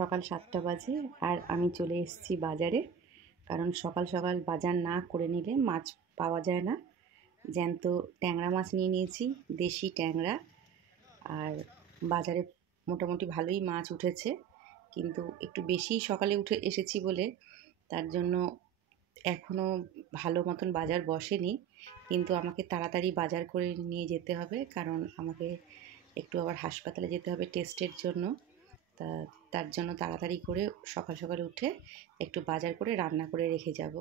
সকাল 7টা বাজে আর আমি চলে এসেছি বাজারে। কারণ সকাল সকাল বাজার না করে নিলে মাছ পাওয়া যায় না। জ্যান্ত ট্যাংরা মাছ নিয়ে নিয়েছি, দেশি ট্যাংরা। আর বাজারে মোটামুটি ভালোই মাছ উঠেছে, কিন্তু একটু বেশি সকালে উঠে এসেছি বলে তার জন্য এখনও ভালো মতন বাজার বসেনি। কিন্তু আমাকে তাড়াতাড়ি বাজার করে নিয়ে যেতে হবে, কারণ আমাকে একটু আবার হাসপাতালে যেতে হবে টেস্টের জন্য। তার জন্য তাড়াতাড়ি করে সকাল সকাল উঠে একটু বাজার করে রান্না করে রেখে যাব।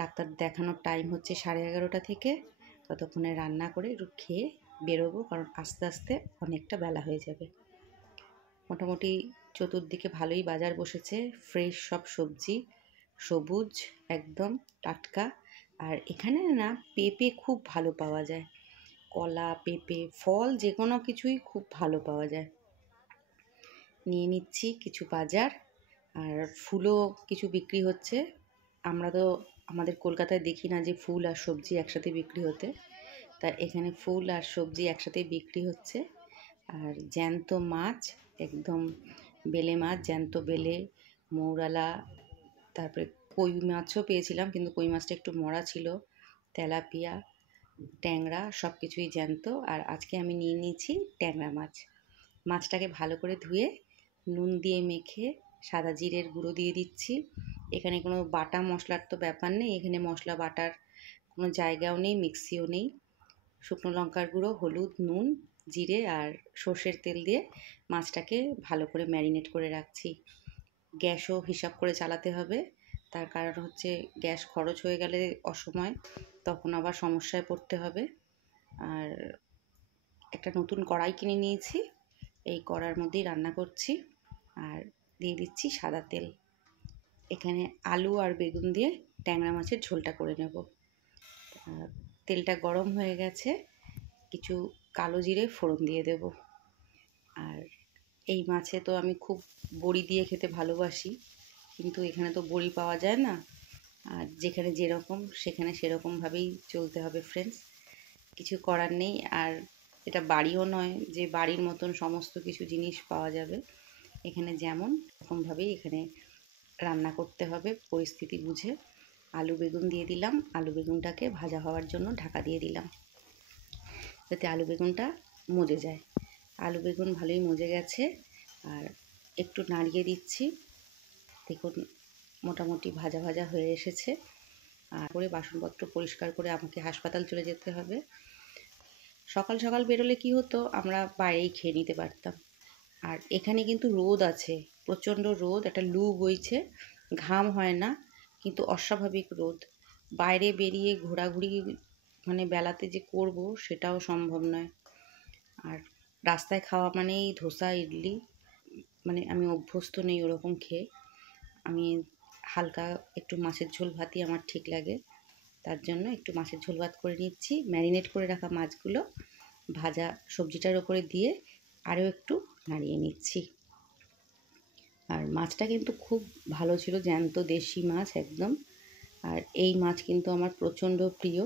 ডাক্তার দেখানোর টাইম হচ্ছে 11:30 থেকে, ততক্ষণে রান্না করে খেয়ে বেরোবো, কারণ আস্তে আস্তে অনেকটা বেলা হয়ে যাবে। মোটামুটি চতুর্দিকে ভালোই বাজার বসেছে, ফ্রেশ সব সবজি, সবুজ একদম টাটকা। আর এখানে না পেঁপে খুব ভালো পাওয়া যায়, কলা, পেঁপে, ফল যে কোনো কিছুই খুব ভালো পাওয়া যায়। নিয়ে নিচ্ছি কিছু বাজার, আর ফুলও কিছু বিক্রি হচ্ছে। আমরা তো আমাদের কলকাতায় দেখি না যে ফুল আর সবজি একসাথে বিক্রি হতে, তা এখানে ফুল আর সবজি একসাথে বিক্রি হচ্ছে। আর জ্যান্ত মাছ, একদম বেলে মাছ, জ্যান্ত বেলে, মৌরালা, তারপরে কই মাছও পেয়েছিলাম, কিন্তু কই মাছটা একটু মরা ছিল, তেলাপিয়া, ট্যাংরা, সব কিছুই জ্যান্ত। আর আজকে আমি নিয়ে নিয়েছি ট্যাংরা মাছ। মাছটাকে ভালো করে ধুয়ে নুন দিয়ে মেখে সাদা জিরের গুঁড়ো দিয়ে দিচ্ছি। এখানে কোনো বাটা মশলার তো ব্যাপার নেই, এখানে মশলা বাটার কোনো জায়গাও নেই, মিক্সিও নেই। শুকনো লঙ্কার গুঁড়ো, হলুদ, নুন, জিরে আর সর্ষের তেল দিয়ে মাছটাকে ভালো করে ম্যারিনেট করে রাখছি। গ্যাসও হিসাব করে চালাতে হবে, তার কারণ হচ্ছে গ্যাস খরচ হয়ে গেলে অসময় তখন আবার সমস্যায় পড়তে হবে। আর একটা নতুন কড়াই কিনে নিয়েছি, এই কড়ার মধ্যেই রান্না করছি। আর দিয়ে দিচ্ছি সাদা তেল। এখানে আলু আর বেগুন দিয়ে ট্যাংরা মাছের ঝোলটা করে নেব। তেলটা গরম হয়ে গেছে, কিছু কালো জিরে ফোড়ন দিয়ে দেব। আর এই মাছে তো আমি খুব বড়ি দিয়ে খেতে ভালোবাসি, কিন্তু এখানে তো বড়ি পাওয়া যায় না। আর যেখানে যেরকম সেখানে সেরকমভাবেই চলতে হবে ফ্রেন্ডস, কিছু করার নেই। আর এটা বাড়িও নয় যে বাড়ির মতন সমস্ত কিছু জিনিস পাওয়া যাবে। এখানে যেমন এরকমভাবেই এখানে রান্না করতে হবে পরিস্থিতি বুঝে। আলু বেগুন দিয়ে দিলাম, আলু বেগুনটাকে ভাজা হওয়ার জন্য ঢাকা দিয়ে দিলাম, যাতে আলু বেগুনটা মজে যায়। আলু বেগুন ভালোই মজে গেছে, আর একটু নাড়িয়ে দিচ্ছি। দেখুন মোটামুটি ভাজা ভাজা হয়ে এসেছে। আর করে বাসনপত্র পরিষ্কার করে আমাকে হাসপাতাল চলে যেতে হবে। সকাল সকাল বেরোলে কি হতো, আমরা বাইরেই খেয়ে নিতে পারতাম। আর এখানে কিন্তু রোদ আছে, প্রচণ্ড রোদ, একটা লু বইছে, ঘাম হয় না, কিন্তু অস্বাভাবিক রোদ। বাইরে বেরিয়ে ঘোরাঘুরি মানে বেলাতে যে করব সেটাও সম্ভব নয়। আর রাস্তায় খাওয়া মানেই ধোসা, ইডলি, মানে আমি অভ্যস্ত নেই ওরকম খেয়ে। আমি হালকা একটু মাছের ঝোল ভাতই আমার ঠিক লাগে, তার জন্য একটু মাছের ঝোল ভাত করে নিচ্ছি। ম্যারিনেট করে রাখা মাছগুলো ভাজা সবজিটার ওপরে দিয়ে আরও একটু নাড়িয়ে নিচ্ছি। আর মাছটা কিন্তু খুব ভালো ছিল, জ্যান্ত দেশি মাছ একদম। আর এই মাছ কিন্তু আমার প্রচণ্ড প্রিয়।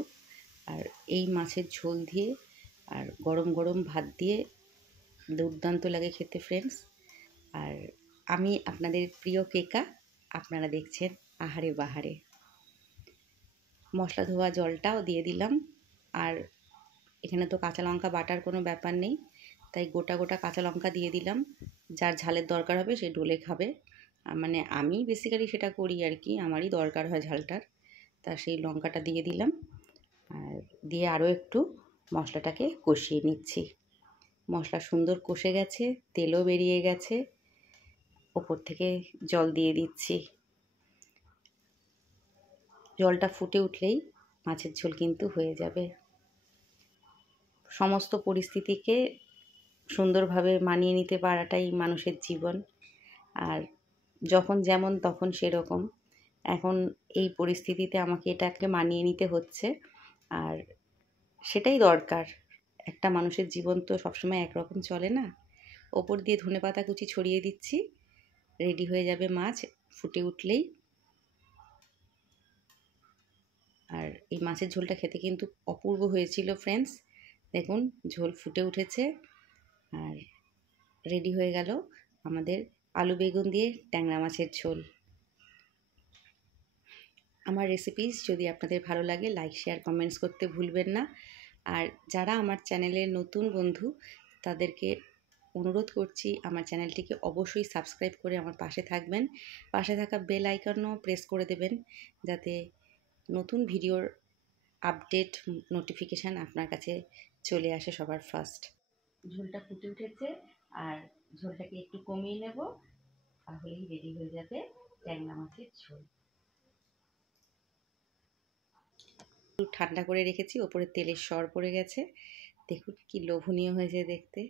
আর এই মাছের ঝোল দিয়ে আর গরম গরম ভাত দিয়ে দুর্দান্ত লাগে খেতে ফ্রেন্ডস। আর আমি আপনাদের প্রিয় কেকা, আপনারা দেখছেন আহারে বাহারে। মশলা ধোয়া জলটাও দিয়ে দিলাম। আর এখানে তো কাঁচা লঙ্কা বাটার কোনো ব্যাপার নেই, তাই গোটা গোটা কাঁচা লঙ্কা দিয়ে দিলাম। যার ঝালের দরকার হবে সে ডলে খাবে, মানে আমি বেসিক্যালি সেটা করি আর কি, আমারই দরকার হয় ঝালটার, তা সেই লঙ্কাটা দিয়ে দিলাম। আর দিয়ে আরও একটু মশলাটাকে কষিয়ে নিচ্ছি। মশলা সুন্দর কষে গেছে, তেলও বেরিয়ে গেছে, ওপর থেকে জল দিয়ে দিচ্ছি। জলটা ফুটে উঠলেই মাছের ঝোল কিন্তু হয়ে যাবে। সমস্ত পরিস্থিতিকে সুন্দরভাবে মানিয়ে নিতে পারাটাই মানুষের জীবন। আর যখন যেমন তখন সেরকম। এখন এই পরিস্থিতিতে আমাকে এটাকে মানিয়ে নিতে হচ্ছে, আর সেটাই দরকার। একটা মানুষের জীবন তো সবসময় একরকম চলে না। ওপর দিয়ে ধনেপাতা কুচি ছড়িয়ে দিচ্ছি, রেডি হয়ে যাবে মাছ ফুটে উঠলেই। আর এই মাছের ঝোলটা খেতে কিন্তু অপূর্ব হয়েছিল ফ্রেন্ডস। দেখুন ঝোল ফুটে উঠেছে, আর রেডি হয়ে গেল আমাদের আলু বেগুন দিয়ে ট্যাংরা মাছের ঝোল। আমার রেসিপিস যদি আপনাদের ভালো লাগে লাইক শেয়ার কমেন্টস করতে ভুলবেন না। আর যারা আমার চ্যানেলের নতুন বন্ধু তাদেরকে অনুরোধ করছি আমার চ্যানেলটিকে অবশ্যই সাবস্ক্রাইব করে আমার পাশে থাকবেন। পাশে থাকা বেল আইকনও প্রেস করে দেবেন যাতে নতুন ভিডিওর আপডেট নোটিফিকেশান আপনার কাছে চলে আসে সবার ফার্স্ট। ঝোলটা ফুটে উঠেছে আর ঝোলটাকে একটু কমিয়ে নেব, তাহলেই রেডি হয়ে যাবে ট্যাংরা মাছের ঝোল। ঠান্ডা করে রেখেছি, ওপরে তেলের সর পড়ে গেছে, দেখুন কি লোভনীয় হয়েছে দেখতে।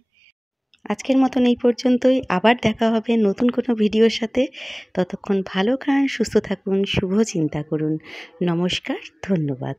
আজকের মতন এই পর্যন্তই, আবার দেখা হবে নতুন কোনো ভিডিওর সাথে। ততক্ষণ ভালো খান, সুস্থ থাকুন, শুভ চিন্তা করুন। নমস্কার, ধন্যবাদ।